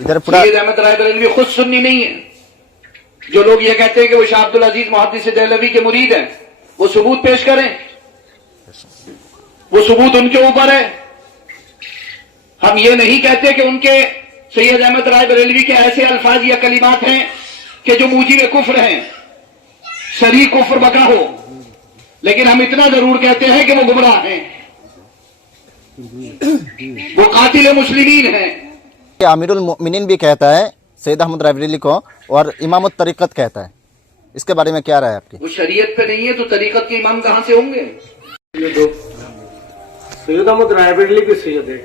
ادھر پورا سید احمد رائے بریلوی خود سنی نہیں ہے. جو لوگ یہ کہتے ہیں کہ وہ شاہ عبد العزیز محدث دہلوی کے مرید ہیں، وہ ثبوت پیش کریں، وہ ثبوت ان کے اوپر ہے. ہم یہ نہیں کہتے کہ ان کے سید احمد رائے بریلوی کے ایسے الفاظ یا کلمات ہیں کہ جو موجب کفر ہیں، صریح کفر بکا ہو، لیکن ہم اتنا ضرور کہتے ہیں کہ وہ گمراہ ہیں، وہ قاتل مسلمین ہیں. امیر المؤمنین بھی کہتا ہے سید احمد رائے بریلوی کو، اور امام الطریقت کہتا ہے. اس کے بارے میں کیا رائے آپ کی؟ وہ شریعت پہ نہیں ہے تو طریقت کے امام کہاں سے ہوں گے؟ یہ دو سید احمد رائے بریلوی کے سید ہے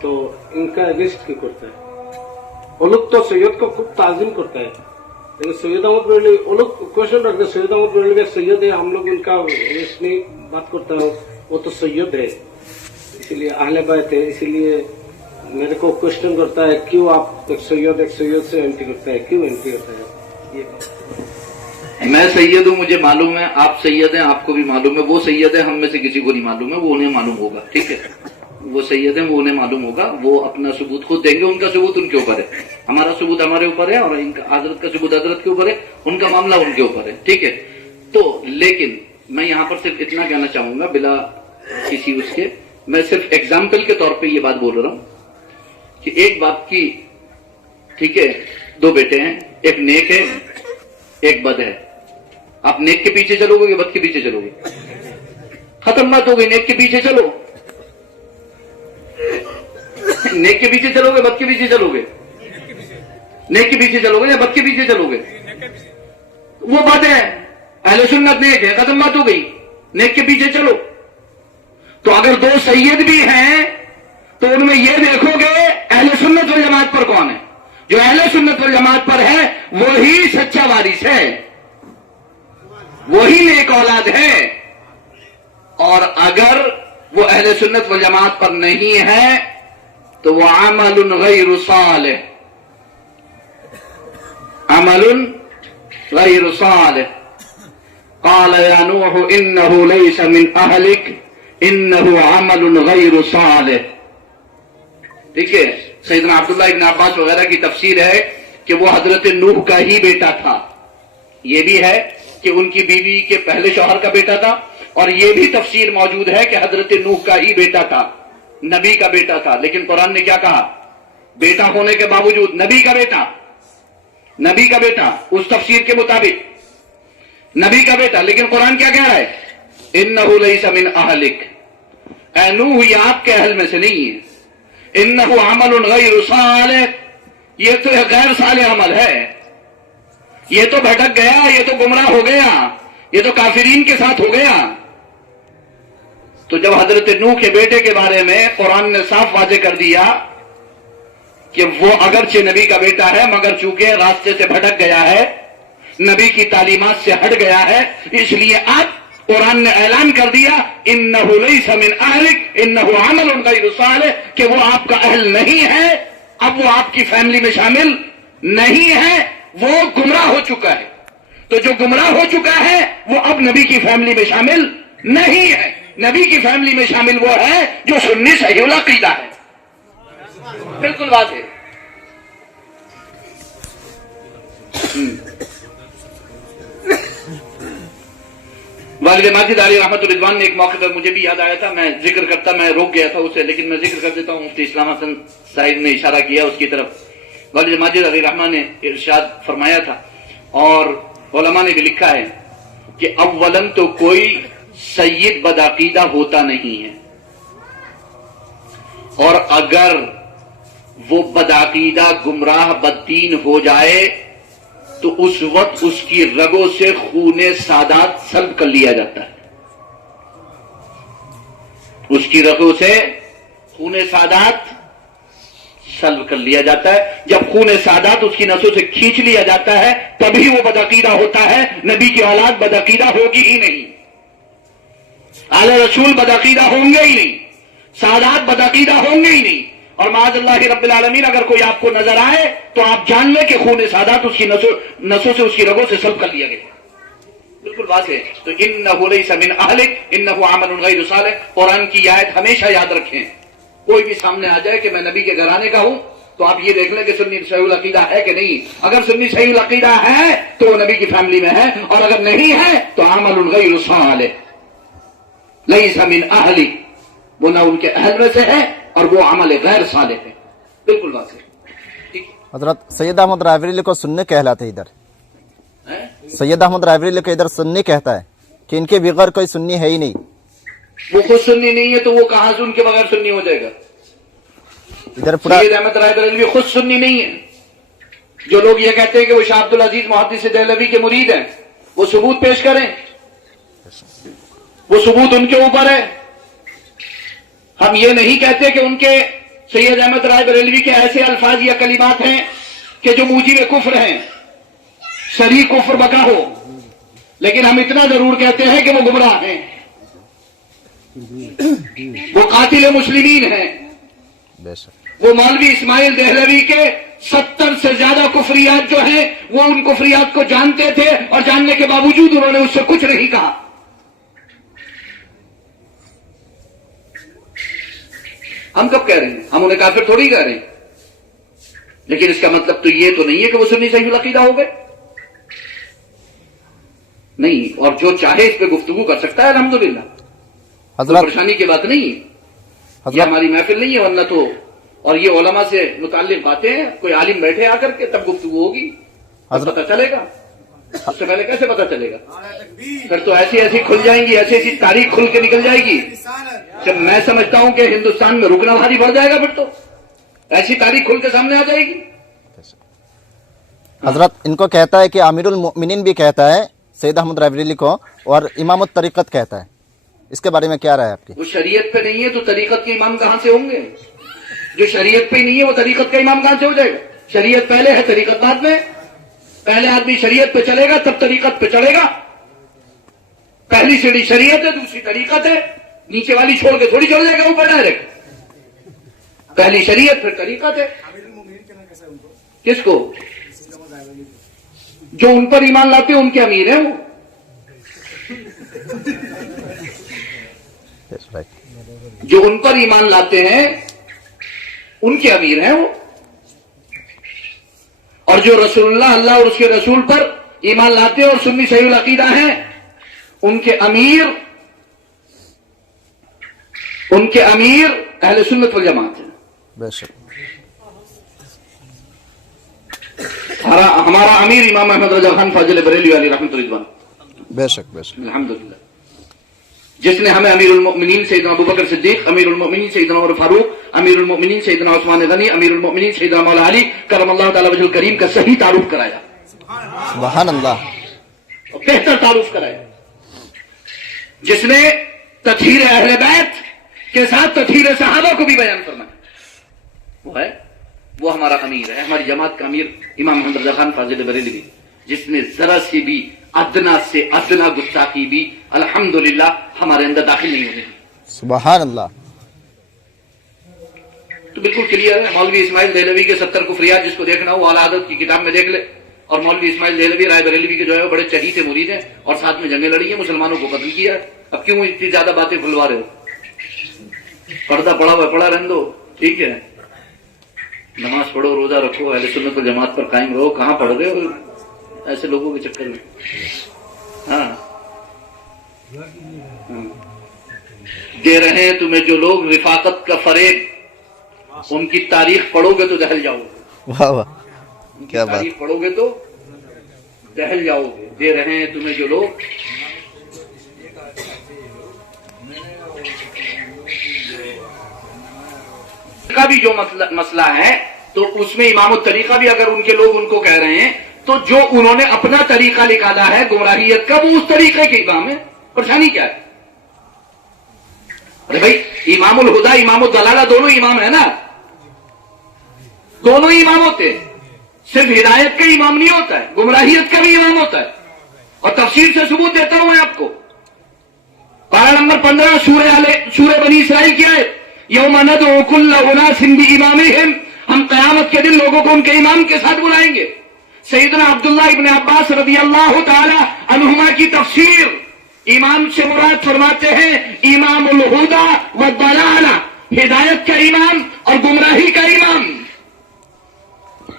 تو ان کا اگینسٹ کیوں کرتا ہے؟ وہ لوگ تو سید کو خوب تعظیم کرتا ہے، لیکن سید احمد بریلوی وہ لوگ کوشچن رکھتے ہیں سید احمد بریلوی سید ہے، ہم لوگ ان کا اگینسٹ نہیں بات کرتا ہے. وہ تو سید ہے، اسی لیے اہل بیت ہے، اسی لیے میرے کو کوشچن کرتا ہے کیوں آپ ایک سید سے اینٹی کرتا ہے، کیوں اینٹی کرتا ہے؟ میں سید ہوں، مجھے معلوم ہے، آپ سید ہیں، آپ کو بھی معلوم ہے، وہ سید ہے، ہم میں سے کسی کو نہیں معلوم ہے، وہ انہیں معلوم ہوگا. ٹھیک ہے، وہ سید ہیں، وہ انہیں معلوم ہوگا، وہ اپنا ثبوت خود دیں گے. ان کا ثبوت ان کے اوپر ہے، ہمارا ثبوت ہمارے اوپر ہے، اور ان کا حضرت کا ثبوت حضرت کے اوپر ہے، ان کا معاملہ ان کے اوپر ہے. ٹھیک ہے. تو لیکن میں یہاں پر صرف اتنا کہنا چاہوں گا بلا کسی اس کے، میں صرف ایگزامپل کے طور پہ یہ بات بول رہا ہوں کہ ایک باپ کی، ٹھیک ہے، دو بیٹے ہیں، ایک نیک ہے ایک بد ہے. آپ نیک کے پیچھے چلو گے کہ بد کے پیچھے چلو گے؟ ختم بات ہو گئی. نیک کے پیچھے چلو، نیک کے پیچھے چلو گے بد کے پیچھے چلو گے؟ نیک کے پیچھے چلو گے یا بد کے پیچھے چلو گے؟ وہ بد ہے، اہل سنت نیک ہے، ختم بات ہو گئی. نیک کے پیچھے چلو. تو اگر دو سید بھی ہیں تو ان میں یہ دیکھو گے اہل سنت والجماعت پر کون ہے. جو اہل سنت والجماعت پر ہے وہی سچا وارث ہے، وہی نیک اولاد ہے. اور اگر وہ اہل سنت والجماعت پر نہیں ہے تو وہ عمل غیر صالح، عمل غیر صالح. قال یا نوح انه ليس من اهلك انه عمل غیر صالح. ٹھیک ہے. سیدنا عبداللہ ابن عباس وغیرہ کی تفسیر ہے کہ وہ حضرت نوح کا ہی بیٹا تھا. یہ بھی ہے کہ ان کی بیوی کے پہلے شوہر کا بیٹا تھا، اور یہ بھی تفسیر موجود ہے کہ حضرت نوح کا ہی بیٹا تھا، نبی کا بیٹا تھا. لیکن قرآن نے کیا کہا؟ بیٹا ہونے کے باوجود نبی کا بیٹا، نبی کا بیٹا، اس تفسیر کے مطابق نبی کا بیٹا. لیکن قرآن کیا کہہ رہا ہے؟ انہ لیس من اہلک، اے نوح یہ آپ کے اہل میں سے نہیں ہے. انہ عمل غیر صالح، یہ تو غیر صالح عمل ہے، یہ تو بھٹک گیا، یہ تو گمراہ ہو گیا، یہ تو کافرین کے ساتھ ہو گیا. تو جب حضرت نوح کے بیٹے کے بارے میں قرآن نے صاف واضح کر دیا کہ وہ اگرچہ نبی کا بیٹا ہے مگر چونکہ راستے سے بھٹک گیا ہے، نبی کی تعلیمات سے ہٹ گیا ہے، اس لیے اب قرآن نے اعلان کر دیا انہ لیس من اہلک انہ عمل غیر صالح، کہ وہ آپ کا اہل نہیں ہے، اب وہ آپ کی فیملی میں شامل نہیں ہے، وہ گمراہ ہو چکا ہے. تو جو گمراہ ہو چکا ہے وہ اب نبی کی فیملی میں شامل نہیں ہے. نبی کی فیملی میں شامل وہ ہے جو سنی صحیح العقیدہ ہے. بالکل بات ہے. والد ماجد علی رحمت الرضوان نے ایک موقع پر مجھے بھی یاد آیا تھا، میں ذکر کرتا، میں روک گیا تھا اسے، لیکن میں ذکر کر دیتا ہوں. مفتی اسلام حسن صاحب نے اشارہ کیا اس کی طرف. والد ماجد علی رحمہ نے ارشاد فرمایا تھا، اور علماء نے بھی لکھا ہے کہ اولاً تو کوئی سید بدعقیدہ ہوتا نہیں ہے، اور اگر وہ بدعقیدہ گمراہ بددین ہو جائے تو اس وقت اس کی رگوں سے خون سادات سلب کر لیا جاتا ہے. اس کی رگوں سے خون سادات سلب کر لیا جاتا ہے. جب خون سادات اس کی نسوں سے کھینچ لیا جاتا ہے تبھی وہ بدعقیدہ ہوتا ہے. نبی کی اولاد بدعقیدہ ہوگی ہی نہیں، آل رسول بدعقیدہ ہوں گے ہی نہیں، سادات بدعقیدہ ہوں گے ہی نہیں. اور معاذ اللہ رب العالمین اگر کوئی آپ کو نظر آئے تو آپ جان لیں کہ خون سادات اس کی نسوں سے، اس کی رگوں سے سلب کر لیا گیا. بالکل بات ہے. تو انہ لیس من اہلک انہ عمل غیر صالح، قرآن کی آیت ہمیشہ یاد رکھیں. کوئی بھی سامنے آ جائے کہ میں نبی کے گھرانے کا ہوں تو آپ یہ دیکھ لیں کہ سنی صحیح العقیدہ ہے کہ نہیں. اگر سنی صحیح العقیدہ ہے تو وہ نبی کی فیملی میں ہے, اور اگر نہیں ہے تو عمل غیر صالح لیس من اہلی, وہ نہ ان کے اہل میں سے ہے اور وہ عمل غیر صالح ہے. بالکل واضح. حضرت سید احمد رائے کو سنی کہلاتے ادھر, سید احمد رائے کو ادھر سنی کہتا ہے کہ ان کے بغیر کوئی سنی ہے ہی نہیں. وہ خود سنی نہیں ہے تو وہ کہاں سے ان کے بغیر سنی ہو جائے گا؟ ادھر پورا سید احمد رائے بریلوی خود سنی نہیں ہے. جو لوگ یہ کہتے ہیں کہ وہ شاہ عبد العزیز محدث دہلوی کے مرید ہیں, وہ ثبوت پیش کریں, وہ ثبوت ان کے اوپر ہے. ہم یہ نہیں کہتے کہ ان کے سید احمد رائے بریلوی کے ایسے الفاظ یا کلمات ہیں کہ جو موجب کفر ہیں, صریح کفر بکا ہو, لیکن ہم اتنا ضرور کہتے ہیں کہ وہ گمراہ ہیں, وہ قاتل مسلمین ہیں. بے شک وہ مولوی اسماعیل دہلوی کے 70 سے زیادہ کفریات جو ہیں وہ ان کفریات کو جانتے تھے, اور جاننے کے باوجود انہوں نے اس سے کچھ نہیں کہا. ہم کب کہہ رہے ہیں؟ ہم انہیں کافر تھوڑی کہہ رہے ہیں, لیکن اس کا مطلب تو یہ تو نہیں ہے کہ وہ سنی صحیح العقیدہ ہو گئے. نہیں, اور جو چاہے اس پہ گفتگو کر سکتا ہے الحمدللہ, حضرت پریشانی کی بات نہیں ہے. یہ حضرت ہماری محفل نہیں ہے, ورنہ تو, اور یہ علماء سے متعلق باتیں ہیں, کوئی عالم بیٹھے آ کر کے تب گفتگو ہوگی, حضرت پتہ چلے گا. اس سے پہلے کیسے پتہ چلے گا؟ پھر تو ایسی ایسی کھل جائیں گی, ایسی ایسی تاریخ کھل کے نکل جائے گی جب میں سمجھتا ہوں کہ ہندوستان میں رکنا بھاری بڑھ جائے گا. پھر تو ایسی تاریخ کھل کے سامنے آ جائے گی. حضرت ان کو کہتا ہے کہ امیر المؤمنین بھی کہتا ہے سید احمد رائے کو, اور امام الطریقت کہتا ہے. اس کے بارے میں کیا رائے آپ کی؟ وہ شریعت پہ نہیں ہے تو طریقت کے امام کہاں سے ہوں گے؟ جو شریعت پہ نہیں ہے وہ طریقت کا امام کہاں سے ہو جائے گا؟ شریعت پہلے ہے, طریقت بعد میں. پہلے آدمی شریعت پہ چلے گا تب طریقت پہ چڑھے گا. پہلی سیڑھی شریعت ہے, دوسری طریقت ہے, نیچے والی چھوڑ کے تھوڑی چڑھ جائے گا اوپر ڈائریکٹ. پہلی شریعت پھر طریقت ہے. کس کو؟ جو ان پر ایمان لاتے ہیں ان کے امیر ہیں وہ. جو ان پر ایمان لاتے ہیں ان کے امیر ہیں وہ, اور جو رسول اللہ اور اس کے رسول پر ایمان لاتے ہیں اور سنی صحیح العقیدہ ہیں ان کے امیر اہل سنت والجماعت ہیں. بے شک ہمارا امیر امام احمد رضا خان فاضل بریلوی علیہ رحمۃ اللہ. بے شک بے شک الحمدللہ, جس نے ہمیں امیر المؤمنین سیدنا ابوبکر صدیق, امیر المؤمنین سیدنا عمر فاروق, امیر المؤمنین سیدنا عثمان غنی, امیر المؤمنین سیدنا مولا علی کرم اللہ تعالی وجہ الکریم کا صحیح تعارف کرایا. سبحان اللہ. بہتر تعارف کرایا. جس نے تطہیر اہل بیت کے ساتھ تطہیر صحابہ کو بھی بیان فرمایا, وہ ہمارا امیر ہے, ہماری جماعت کا امیر امام محمد رضا خان فاضل بریلوی, جس نے ذرا سی بھی ادنا سے ادنا گستاخی بھی الحمدللہ ہمارے اندر داخل نہیں ہونے دی. سبحان اللہ. تو بالکل کلیئر ہے. مولوی اسماعیل دہلوی کے 70 کفریات جس کو دیکھنا ہو اعلیٰ حضرت کی کتاب میں دیکھ لے. اور مولوی اسماعیل دہلوی رائے بریلوی کے جو ہے بڑے چہیتے مرید ہیں, اور ساتھ میں جنگیں لڑی ہیں, مسلمانوں کو قتل کیا. اب کیوں اتنی زیادہ باتیں کھلوا رہے ہو؟ پردہ پڑا ہوا پڑا رہنے دو, ٹھیک ہے, نماز پڑھو, روزہ رکھو, اہل سنت والجماعت پر قائم رہو. کہاں پڑھ رہے ہو ایسے لوگوں کے چکر میں؟ ہاں, دے رہے ہیں تمہیں جو لوگ رفاقت کا فریب, ان کی تاریخ پڑھو گے تو دہل جاؤ گے. واہ واہ, ان کی کیا بات. تاریخ پڑھو گے تو دہل جاؤ گے. دے رہے ہیں تمہیں جو لوگ کا بھی جو مسئلہ ہے تو اس میں امام الطریقہ بھی اگر ان کے لوگ ان کو کہہ رہے ہیں تو جو انہوں نے اپنا طریقہ نکالا ہے گمراہیت کا, وہ اس طریقے کے امام ہے. پریشانی کیا ہے؟ ارے بھائی امام الہدا امام الدلالہ دونوں امام ہے نا, دونوں امام ہوتے ہیں. صرف ہدایت کا امام نہیں ہوتا ہے, گمراہیت کا بھی امام ہوتا ہے. اور تفصیل سے ثبوت دیتا ہوں میں آپ کو. پارہ نمبر 15 سورہ بنی اسرائیل کی آیت, یوم ندعو کل اناس بامامہم, ہم قیامت کے دن لوگوں کو ان کے امام کے ساتھ بلائیں گے. سیدنا عبداللہ ابن عباس رضی اللہ تعالی عنہما کی تفسیر, امام سے مراد فرماتے ہیں امام الہدا والضلالہ, ہدایت کا امام اور گمراہی کا امام.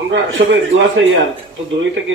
আমরা সবাই দোয়া চাই আর তো দূরই থেকে